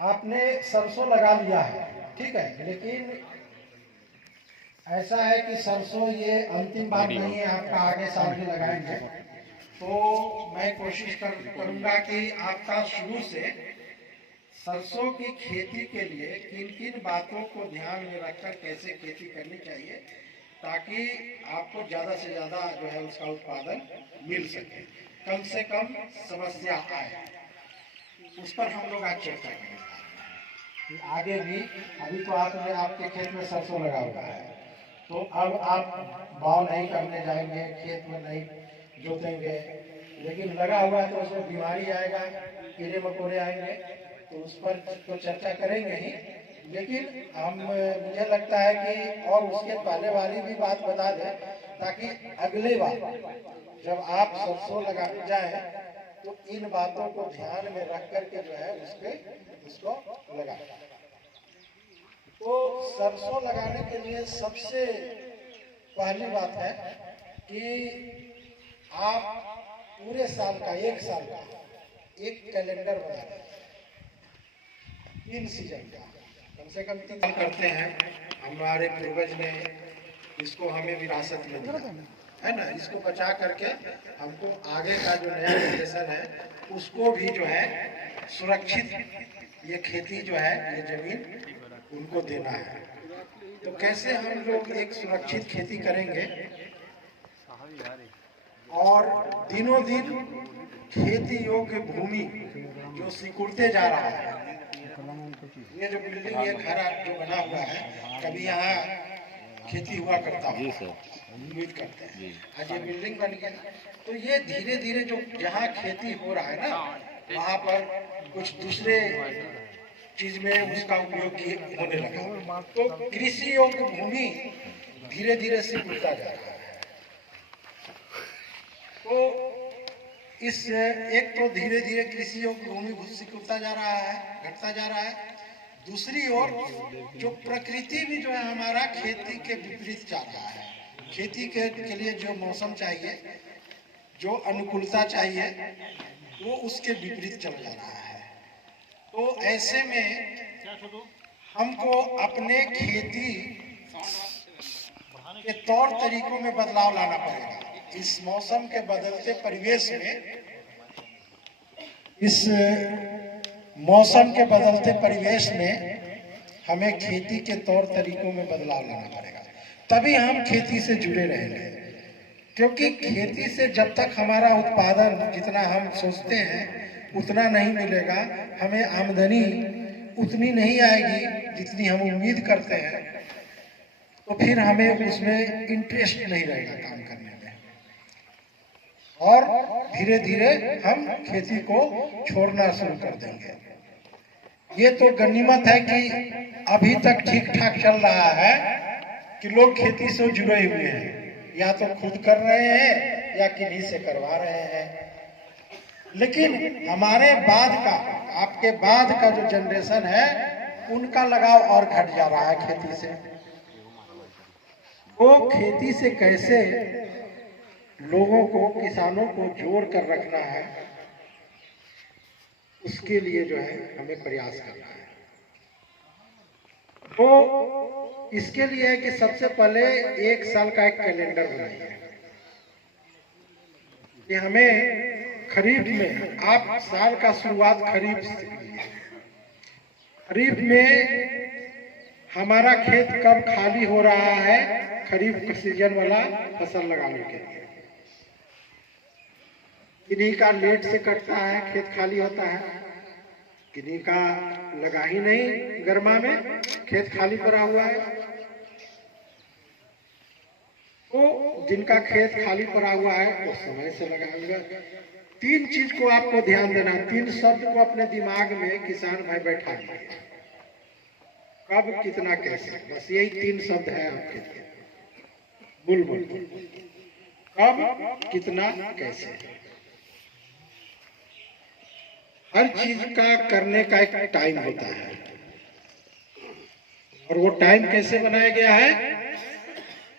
आपने सरसों लगा लिया है, ठीक है, लेकिन ऐसा है कि सरसों ये अंतिम बात नहीं है, आपका आगे साल भी लगाएंगे। तो मैं कोशिश करूंगा कि आपका शुरू से सरसों की खेती के लिए किन किन बातों को ध्यान में रखकर कैसे खेती करनी चाहिए, ताकि आपको ज़्यादा से ज़्यादा जो है उसका उत्पादन मिल सके, कम से कम समस्या आए, उस पर हम लोग आज चर्चा करेंगे। आगे भी अभी तो आपने आपके खेत में सरसों लगा हुआ है, तो अब आप बाव नहीं करने जाएंगे, खेत में नहीं जोतेंगे, लेकिन लगा हुआ है तो उसमें बीमारी आएगा, कीड़े मकोड़े आएंगे, तो उस पर तो चर्चा करेंगे ही। लेकिन मुझे लगता है कि और उसके पहले वाली भी बात बता दें, ताकि अगले बार जब आप सरसों लगाने जाए तो इन बातों को ध्यान में रख करके जो है उसको लगाएं। तो सरसों लगाने के लिए सबसे पहली बात है कि आप पूरे साल का, एक साल का एक कैलेंडर बना लें, 3 सीजन का, कम से कम 3 साल करते हैं। हमारे पूर्वज ने इसको हमें विरासत में दिया है ना, इसको बचा करके हमको आगे का जो नया जनरेशन है उसको भी जो है सुरक्षित ये खेती जो है, ये जमीन उनको देना है। तो कैसे हम लोग एक सुरक्षित खेती करेंगे और दिनों दिन खेती योग्य भूमि जो सिकुड़ते जा रहा है, ये जो बिल्डिंग, ये घर जो बना हुआ है, कभी यहाँ खेती हुआ करता है, उम्मीद करते हैं, आज ये बिल्डिंग बन गया, तो ये धीरे धीरे जो जहाँ खेती हो रहा है ना, वहाँ पर कुछ दूसरे चीज में उसका उपयोग होने लगा, तो कृषि योग्य भूमि धीरे धीरे सिकुड़ता जा रहा है। तो इस एक तो धीरे धीरे कृषि योग्य भूमि सिकुड़ता जा रहा है, घटता जा रहा है। दूसरी ओर जो प्रकृति भी जो है हमारा खेती के विपरीत जा रहा है, खेती के लिए जो मौसम चाहिए, जो अनुकूलता चाहिए, वो उसके विपरीत चल जा रहा है। तो ऐसे में हमको अपने खेती के तौर तरीकों में बदलाव लाना पड़ेगा। इस मौसम के बदलते परिवेश में, इस मौसम के बदलते परिवेश में हमें खेती के तौर तरीकों में बदलाव लाना पड़ेगा, तभी हम खेती से जुड़े रहेंगे। क्योंकि खेती से जब तक हमारा उत्पादन जितना हम सोचते हैं उतना नहीं मिलेगा, हमें आमदनी उतनी नहीं आएगी जितनी हम उम्मीद करते हैं, तो फिर हमें उसमें इंटरेस्ट नहीं रहेगा काम करने में, और धीरे धीरे हम खेती को छोड़ना शुरू कर देंगे। ये तो गनीमत है कि अभी तक ठीक ठाक चल रहा है कि लोग खेती से जुड़े हुए हैं, या तो खुद कर रहे हैं या किन्हीं से करवा रहे हैं। लेकिन हमारे बाद का, आपके बाद का जो जनरेशन है, उनका लगाव और घट जा रहा है खेती से। वो खेती से कैसे लोगों को, किसानों को जोड़ कर रखना है, उसके लिए जो है हमें प्रयास करना है। तो इसके लिए है कि सबसे पहले एक साल का एक कैलेंडर बनाइए कि हमें खरीफ में, आप साल का शुरुआत खरीफ से कीजिए। खरीफ में हमारा खेत कब खाली हो रहा है, खरीफ का सीजन वाला फसल लगाने के लिए। किन्हीं का लेट से कटता है, खेत खाली होता है, किन्हीं का लगा ही नहीं, गर्मा में खेत खाली पड़ा हुआ है। तो जिनका खेत खाली पड़ा हुआ है वो समय से लगाएंगे। 3 चीज को आपको ध्यान देना, 3 शब्द को अपने दिमाग में किसान भाई बैठा लीजिए, कब, कितना, कैसे, बस यही 3 शब्द है आपके लिए। बुलबुल, कब, कितना, कैसे। हर चीज का करने का एक टाइम होता है, और वो टाइम कैसे बनाया गया है?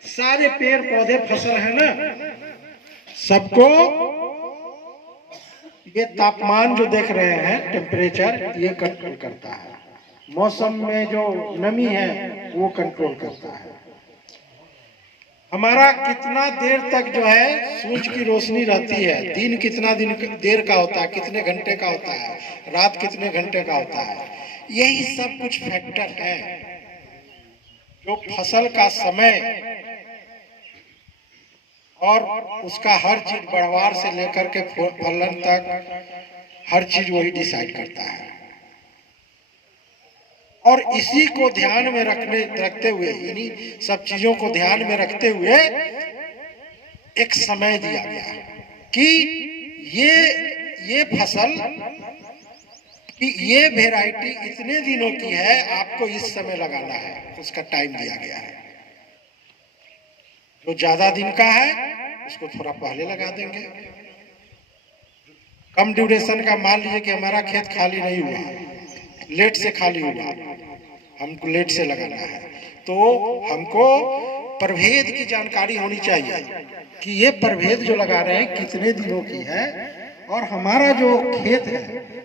सारे पेड़ पौधे फसल है ना, सबको ये तापमान जो देख रहे हैं, टेम्परेचर, ये कंट्रोल करता है। मौसम में जो नमी है वो कंट्रोल करता है। हमारा कितना देर तक जो है सूरज की रोशनी रहती है, दिन कितना देर का होता है, कितने घंटे का होता है, रात कितने घंटे का होता है, यही सब कुछ फैक्टर है जो फसल का समय और उसका हर चीज बढ़वार से लेकर के फलन तक हर चीज वही डिसाइड करता है। और इसी को ध्यान में रखते हुए, इन्हीं सब चीजों को ध्यान में रखते हुए एक समय दिया गया कि ये फसल की ये वैरायटी इतने दिनों की है, आपको इस समय लगाना है, उसका टाइम दिया गया है। जो ज्यादा दिन का है उसको थोड़ा पहले लगा देंगे। कम ड्यूरेशन का, मान लीजिए कि हमारा खेत खाली नहीं हुआ, लेट से खाली हुआ, हमको लेट से लगाना है, तो हमको प्रभेद की जानकारी होनी चाहिए कि ये प्रभेद जो लगा रहे हैं कितने दिनों की है, और हमारा जो खेत है,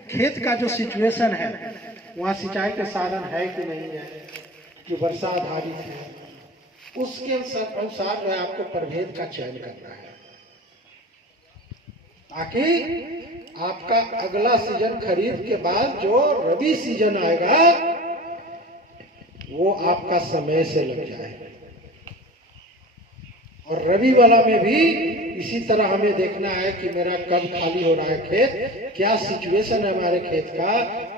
खेत का जो सिचुएशन है, वहाँ सिंचाई के साधन है कि नहीं है, कि वर्षा आधारित है, उसके अनुसार जो है आपको प्रभेद का चयन करना है, ताकि आपका अगला सीजन खरीद के बाद जो रबी सीजन आएगा वो आपका समय से लग जाए। और रबी वाला में भी इसी तरह हमें देखना है कि मेरा कब खाली हो रहा है खेत, क्या सिचुएशन है हमारे खेत का,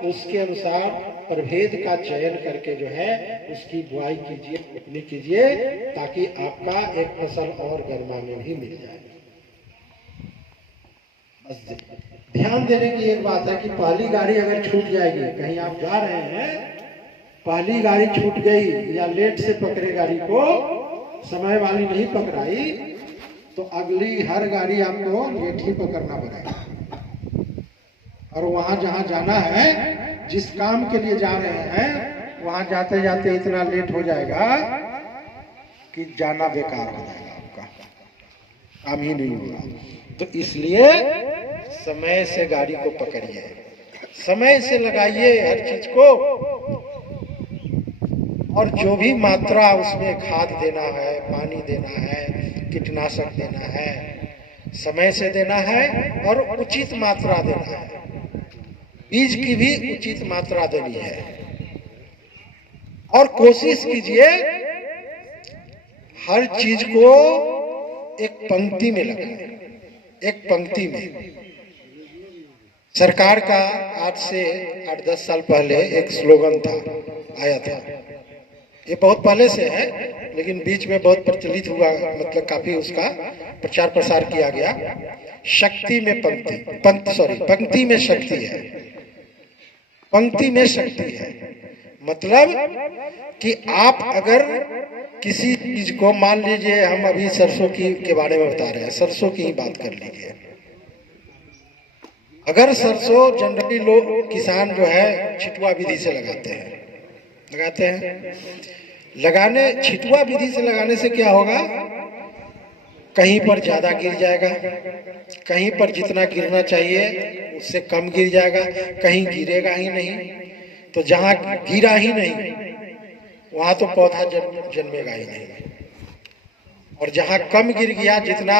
उसके अनुसार प्रभेद का चयन करके जो है उसकी बुआई कीजिए, रोपनी कीजिए, ताकि आपका एक फसल और गर्मा में भी मिल जाए। बस ध्यान देने की एक बात है कि पहली गाड़ी अगर छूट जाएगी, कहीं आप जा रहे हैं, पहली गाड़ी छूट गई या लेट से पकड़े गाड़ी को, समय वाली नहीं पकड़ाई, तो अगली हर गाड़ी आपको लेट ही पकड़ना पड़ेगा। और वहां जहां जाना है, जिस काम के लिए जा रहे हैं, वहां जाते जाते इतना लेट हो जाएगा कि जाना बेकार हो जाएगा, आपका काम ही नहीं होगा। तो इसलिए समय से गाड़ी को पकड़िए, समय से लगाइए हर चीज को, और जो भी मात्रा उसमें खाद देना है, पानी देना है, कीटनाशक देना है, समय से देना है, और उचित मात्रा देना है। बीज की भी उचित मात्रा देनी है। और कोशिश कीजिए हर चीज को एक पंक्ति में लगाएं, एक पंक्ति में। सरकार का आज से 8-10 साल पहले एक स्लोगन था, आया था, ये बहुत पहले से है, लेकिन बीच में बहुत प्रचलित हुआ, मतलब काफी उसका प्रचार प्रसार किया गया। शक्ति में पंक्ति में शक्ति है, पंक्ति में शक्ति है। मतलब कि आप अगर किसी चीज को, मान लीजिए हम अभी सरसों के बारे में बता रहे हैं, सरसों की ही बात कर लीजिए। अगर सरसों जनरली लोग, किसान जो है छिटुआ विधि से लगाते हैं, छिटुआ विधि से लगाने से क्या होगा, कहीं पर ज्यादा गिर जाएगा, कहीं पर जितना गिरना चाहिए उससे कम गिर जाएगा, कहीं गिरेगा ही नहीं। तो जहां गिरा ही नहीं वहां तो पौधा जन्मेगा ही नहीं, और जहां कम गिर गया, जितना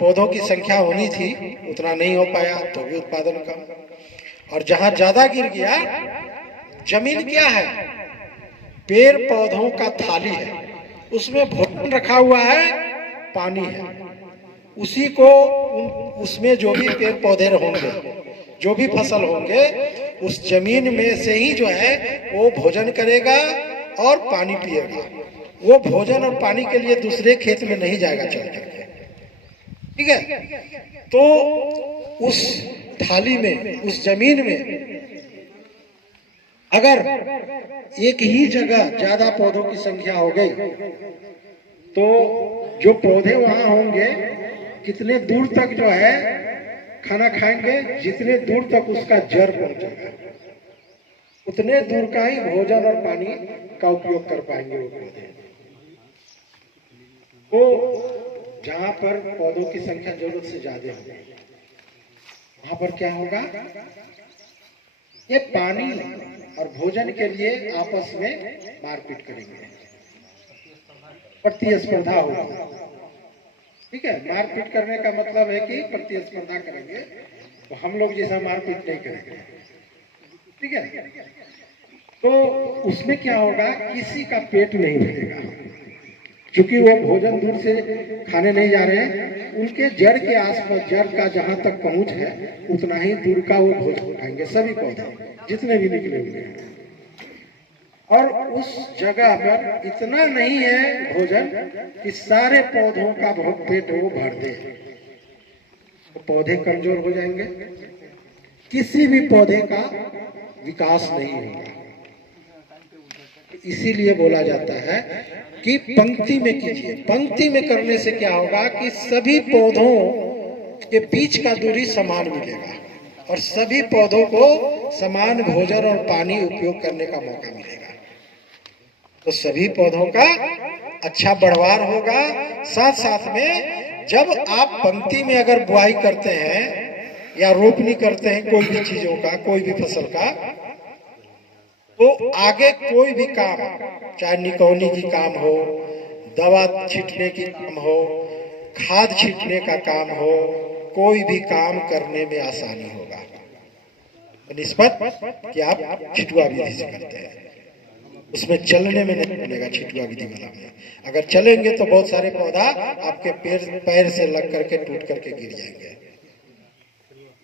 पौधों की संख्या होनी थी उतना नहीं हो पाया, तो भी उत्पादन कम। और जहां ज्यादा गिर गया, जमीन क्या है, पेड़ पौधों का थाली है, उसमें भोजन रखा हुआ है, पानी है, उसी को उसमें जो भी पेड़ पौधे होंगे, जो भी फसल होंगे, उस जमीन में से ही जो है वो भोजन करेगा और पानी पिएगा। वो भोजन और पानी के लिए दूसरे खेत में नहीं जाएगा चल करके, ठीक है। तो उस थाली में, उस जमीन में अगर एक ही जगह ज्यादा पौधों की संख्या हो गई, तो जो पौधे वहां होंगे कितने दूर तक जो है खाना खाएंगे, जितने दूर तक उसका जड़ पहुंचेगा, उतने दूर का ही भोजन और पानी का उपयोग कर पाएंगे वो पौधे। तो जहां पर पौधों की संख्या जरूरत से ज्यादा हो, वहां पर क्या होगा, ये पानी और भोजन के लिए आपस में मारपीट करेंगे, प्रतिस्पर्धा होगी। ठीक है, मारपीट करने का मतलब है कि प्रतिस्पर्धा करेंगे, तो हम लोग जैसा मारपीट नहीं करेंगे। ठीक है, तो उसमें क्या होगा, किसी का पेट नहीं भरेगा, क्योंकि वो भोजन दूर से खाने नहीं जा रहे हैं, उनके जड़ के आसपास, जड़ का जहां तक पहुंच है उतना ही दूर का वो भोजन खाएंगे, सभी पौधे जितने भी निकले हुए हैं। और उस जगह पर इतना नहीं है भोजन कि सारे पौधों का पेट वो भर दे, तो पौधे कमजोर हो जाएंगे, किसी भी पौधे का विकास नहीं होगा। इसीलिए बोला जाता है कि पंक्ति में कीजिए। पंक्ति में करने से क्या होगा कि सभी पौधों के बीच का दूरी समान मिलेगा और सभी पौधों को समान भोजन और पानी उपयोग करने का मौका मिलेगा, तो सभी पौधों का अच्छा बढ़वार होगा। साथ साथ में जब आप पंक्ति में अगर बुआई करते हैं या रोपनी करते हैं कोई भी चीजों का, कोई भी फसल का, तो आगे कोई भी काम, चाहे निकौनी की काम हो, दवा छिटने की काम हो, खाद छिटने का काम हो, कोई भी काम करने में आसानी होगा निस्बत कि आप छिटुआ विधि से करते हैं। उसमें चलने में नहीं बनेगा छिटुआ विधि वाला में, अगर चलेंगे तो बहुत सारे पौधा आपके पैर से लग करके टूट करके गिर जाएंगे।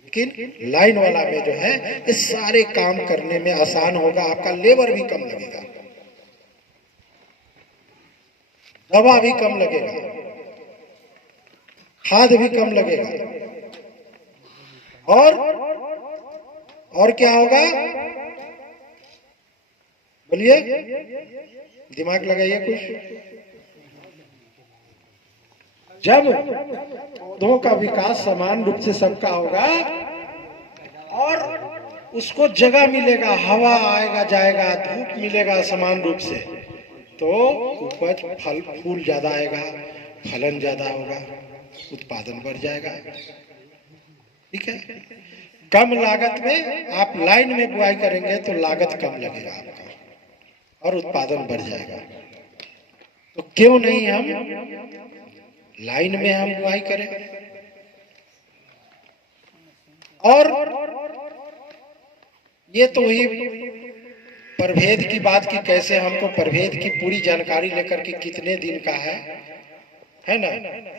लेकिन लाइन वाला में जो है ये सारे काम करने में आसान होगा, आपका लेबर भी कम लगेगा, दवा भी कम लगेगा, खाद भी कम लगेगा, और क्या होगा, बोलिए, दिमाग लगाइए कुछ। जब पौधों का विकास समान रूप से सबका होगा और उसको जगह मिलेगा, हवा आएगा जाएगा, धूप मिलेगा समान रूप से, तो उपज फल फूल ज्यादा आएगा, फलन ज्यादा होगा, उत्पादन बढ़ जाएगा। ठीक है, कम लागत में आप लाइन में बुआई करेंगे तो लागत कम लगेगा आपका और उत्पादन बढ़ जाएगा। तो क्यों नहीं हम लाइन में हम बुआई करें। और ये तो हुई प्रभेद की बात की, कैसे हमको प्रभेद की पूरी जानकारी लेकर के कितने दिन का है ना,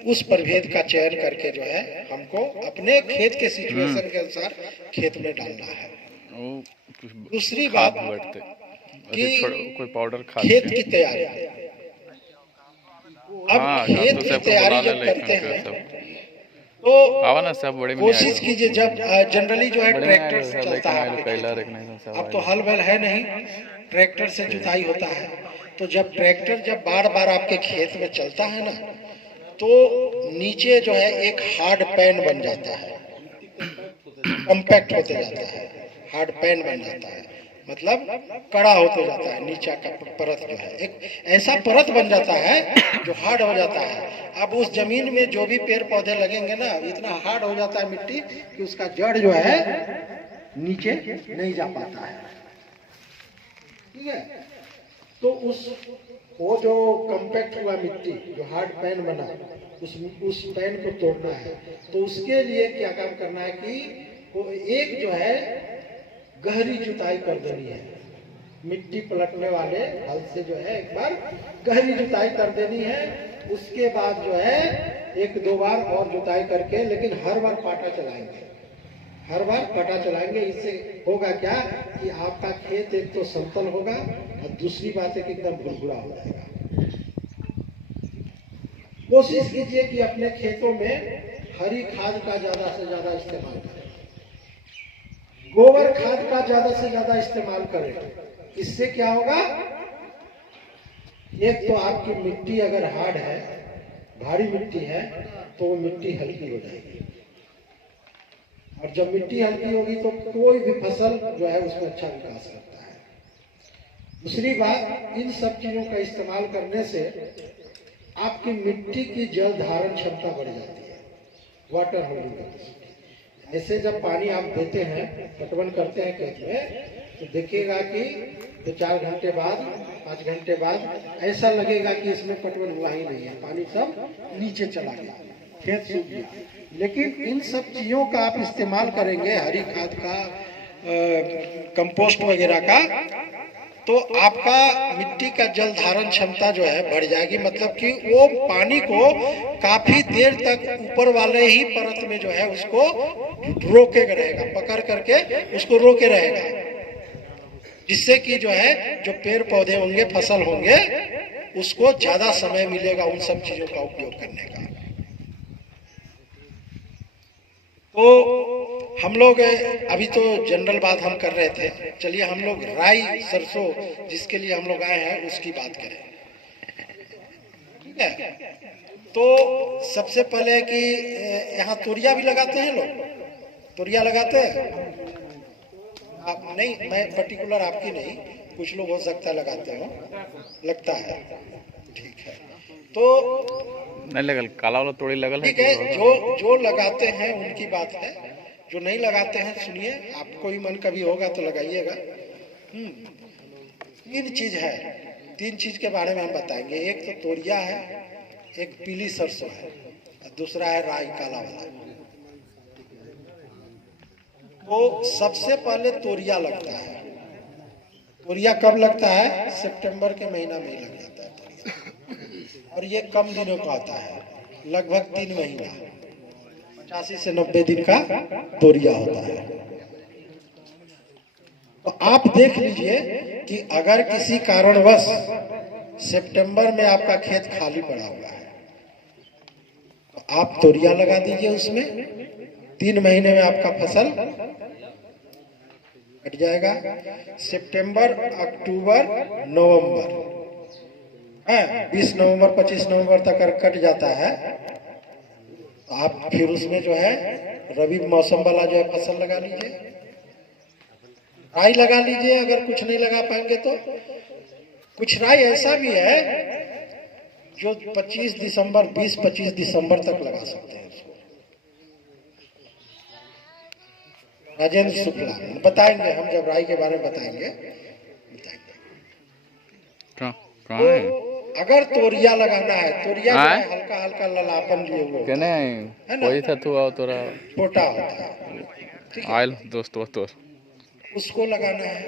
उस प्रभेद का चयन करके जो है हमको अपने खेत के सिचुएशन के अनुसार खेत में डालना है। दूसरी बात कि कोई पाउडर खेत की तैयारी, अब खेत की तैयारी जब करते हैं तो कोशिश कीजिए, जब जनरली जो है ट्रैक्टर से चलता है, अब तो हल वल है नहीं, ट्रैक्टर से जुताई होता है, तो जब ट्रैक्टर जब बार बार आपके खेत में चलता है ना, तो नीचे जो है एक हार्ड पैन बन जाता है, कॉम्पैक्ट होते जाता है, हार्ड पैन बन जाता है, मतलब कड़ा होते जाता है, नीचे का परत जो है एक ऐसा परत बन जाता है जो हार्ड हो जाता है। अब उस जमीन में जो भी पेड़ पौधे लगेंगे ना, इतना हार्ड हो जाता है मिट्टी कि उसका जड़ जो है नीचे नहीं जा पाता है। ठीक है, तो वो जो कॉम्पैक्ट हुआ मिट्टी, जो हार्ड पैन बना, उस पैन को तोड़ना है, तो उसके लिए क्या काम करना है कि वो एक जो है गहरी जुताई कर देनी है, मिट्टी पलटने वाले हल से जो है एक बार गहरी जुताई कर देनी है। उसके बाद जो है एक दो बार और जुताई करके, लेकिन हर बार पाटा चलाएंगे, हर बार पाटा चलाएंगे। इससे होगा क्या कि आपका खेत एक तो समतल होगा और दूसरी बात है कि एकदम भुरभुरा हो जाएगा। कोशिश कीजिए कि अपने खेतों में हरी खाद का ज्यादा से ज्यादा इस्तेमाल करें, गोबर खाद का ज्यादा से ज्यादा इस्तेमाल करें। इससे क्या होगा, एक तो आपकी मिट्टी अगर हार्ड है, भारी मिट्टी है, तो वो मिट्टी हल्की हो जाएगी, और जब मिट्टी हल्की होगी तो कोई भी फसल जो है उसमें अच्छा विकास करता है। दूसरी बात, इन सब चीजों का इस्तेमाल करने से आपकी मिट्टी की जल धारण क्षमता बढ़ जाती है, वाटर होल्डिंग कैपेसिटी। ऐसे जब पानी आप देते हैं, पटवन करते हैं खेत में, तो देखिएगा कि 2-4 घंटे बाद, 5 घंटे बाद ऐसा लगेगा कि इसमें पटवन हुआ ही नहीं है, पानी सब नीचे चला गया, खेत सूख गया। लेकिन इन सब चीज़ों का आप इस्तेमाल करेंगे, हरी खाद का, कंपोस्ट वगैरह का, तो आपका मिट्टी का जल धारण क्षमता जो है बढ़ जाएगी। मतलब कि वो पानी को काफी देर तक ऊपर वाले ही परत में जो है उसको रोके रहेगा, पकड़ करके उसको रोके रहेगा, जिससे कि जो है जो पेड़ पौधे होंगे, फसल होंगे, उसको ज्यादा समय मिलेगा उन सब चीजों का उपयोग करने का। तो हम लोग अभी तो जनरल बात हम कर रहे थे, चलिए हम लोग राई सरसों जिसके लिए हम लोग आए हैं उसकी बात करें, ठीक है। तो सबसे पहले कि यहाँ तोरिया भी लगाते हैं लोग, तोरिया लगाते हैं आप? नहीं, मैं पर्टिकुलर आपकी नहीं, कुछ लोग हो सकता है लगाते हो, लगता है, ठीक है। तो नहीं लगल, काला वाला तोड़ी लगल है, ठीक है। जो लगाते हैं उनकी बात है, जो नहीं लगाते हैं सुनिए, आपको ही मन कभी होगा तो लगाइएगा। 3 चीज है, 3 चीज के बारे में हम बताएंगे। एक तो तोरिया है, एक पीली सरसों है, और दूसरा है राई काला वाला। तो सबसे पहले तोरिया लगता है। तोरिया कब लगता है? सितंबर के महीना में ही लग जाता है तोरिया, और ये कम दिनों का होता है, लगभग 3 महीना, 85 से 90 दिन का तोरिया होता है। तो आप देख लीजिए कि अगर किसी कारणवश सितंबर में आपका खेत खाली पड़ा हुआ है, तो आप तोरिया लगा दीजिए उसमें, 3 महीने में आपका फसल कट जाएगा। सितंबर, अक्टूबर, नवंबर, 20 नवंबर 25 नवंबर तक कट जाता है, तो आप फिर उसमें जो है रबी मौसम वाला जो है फसल लगा लीजिए, राई लगा लीजिए। अगर कुछ नहीं लगा पाएंगे तो कुछ राई ऐसा भी है जो 25 दिसंबर 20-25 दिसंबर तक लगा सकते हैं उसको। राजेंद्र शुक्ला बताएंगे, हम जब राई के बारे में बताएंगे। तो अगर तोरिया लगाना है, तोरिया हल्का हल्का ललापन लिए हुए होता है ना, छोटा होता है, आयल दोस्त तो उसको लगाना है।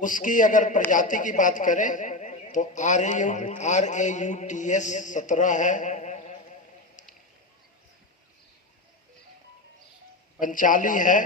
उसकी अगर प्रजाति की बात करें तो RAUTS 17 है, पंचाली है,